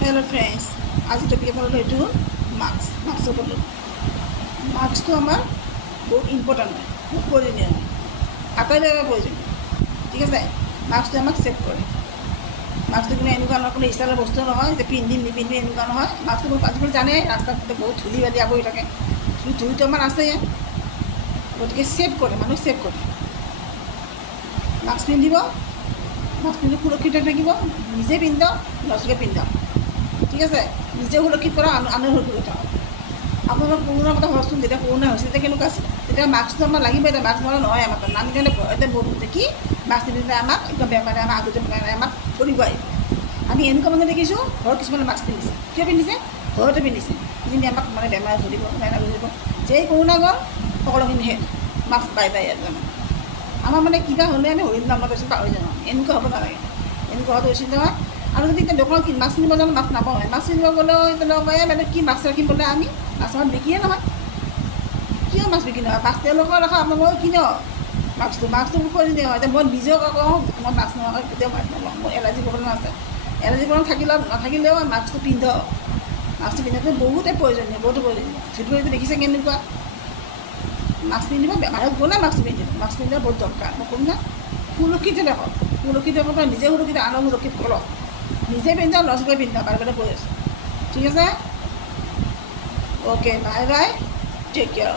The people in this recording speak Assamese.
हेलो फ्रेंड्स आज टपिक हल ये मास्क मास्क तो आम बहुत इम्पर्टेन्ट है बहुत प्रयोजनीय आटाइतকৈ प्रयोजनीय ठीक है मास्क सेव करे मास्क क्या एने स्टाइल बस्तु ना पिंधिम निपिंधिम एने ना मास्क आजकल जाने रास्ता बहुत धूली बाली आबरी थे धूल तो आसे गति के सेव करे मानुक सेव करे मास्क पिंधिब मास्क पिंधि सुरक्षित निजे पिंधक लरा छोलिके पिंधक ठीक है निजे सुरक्षित आने सुरक्षित अपना कोरोना कथा भावचोन जैसे कोरोना क्या मास्क तो लगे मास्क ना नए आम भयते देखी मास्क निपिंधे एकदम बेमारे आगते फरिब आम एने मैं देखी घर किस मास्क पिंधे क्या पिंधे घरते पिंधे जी मैं बेमारे धरब धरब जे कोरोना गल सकलोखिनि शेष मास्क बाय बाय आम मैं क्या हमें हरिण नाम पैसे पाहरी जाना एने हम ना एने हमें उचित নহয় और যদি দোকানত কি মাছ কিনিব যাওঁ মাছ নাপাওঁ মাছ কিনিব গ'লেও তেনেকুৱাই মানে কি মাছ ৰাখিম বোলে আমি মাছৰ বিক্ৰীয়ে নহয় কিয় মাছ বিক্ৰী নহয় মাছ তেওঁলোকৰ ৰখা আপোনালোকে কিনে মাছটো কৰি দিয়া হয় এতিয়া মই নিজেও কওঁ মই মাছ নোহোৱাকৈ কেতিয়াও মাছ নলওঁ মোৰ এলাৰ্জি প্ৰব্লেম আছে এলাৰ্জি প্ৰব্লেম নাথাকিলেও মাছটো পিন্ধো মাছটো পিন্ধাটো বহুতেই প্ৰয়োজনীয় ধুতি দেখিছে কেনেকুৱা মাছ পিন্ধিব বাহিৰত গ'লে মাছটো পিন্ধিব মাছ পিন্ধিলে বহুত দৰকাৰ মই ক'ম না সুৰক্ষিত দেখক সুৰক্ষিত নিজে সুৰক্ষিত আনক সুৰক্ষিত কৰক নিজে পিন্ধক ল'ৰা ছোৱালীয়ে পিন্ধক বাৰে বাৰে কৈ আছোঁ ঠিক আছে okay bye bye take care